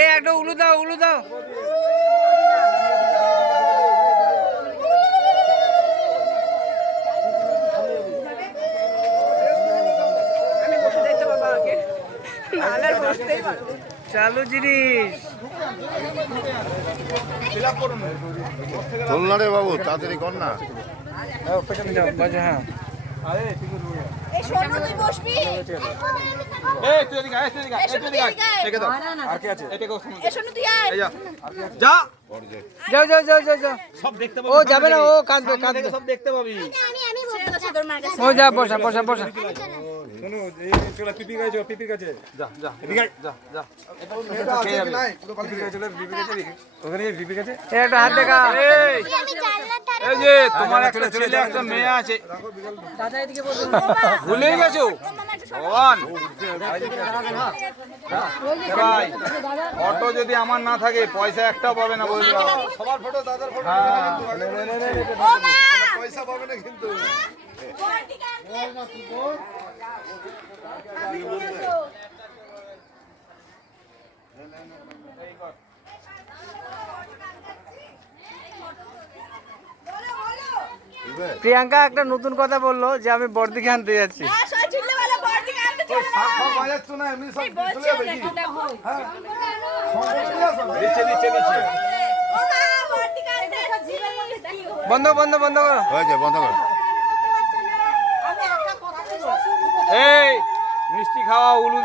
এই একটা উলু দাও, উলু দাও। চালু জিনিস চল না রে বাবু, তাড়াতাড়ি কর না। হ্যাঁ যাও যাও যাও যাও যাও। ও যাবে না, ও কাঁদবে কাঁদবে। সব দেখতে পাবি। ও যা, বসা বসা বসা। শোনো, এই চলো পিপির কাছে, পিপির কাছে যা যা যা যা। পিপির কাছে চলো, পিপির কাছে ওখানে পিপির কাছে। একটা হাত দেখা। এই যে তোমার একটা ছেলে একটা মেয়ে আছে, ভুলেই গেছো ভগবান। ভাই অটো যদি আমার না থাকে পয়সা একটাও পাবে না, বলে দিলাম। সবার ফটো, দাদার ফটো। পয়সা পাবে না কিন্তু। প্রিয়াঙ্কা একটা নতুন কথা বললো যে আমি বড়দিকে আনতে যাচ্ছি। বন্ধ বন্ধ বন্ধ করো। হয়েছে, বন্ধ কর। এই মিষ্টি খাওয়া উলু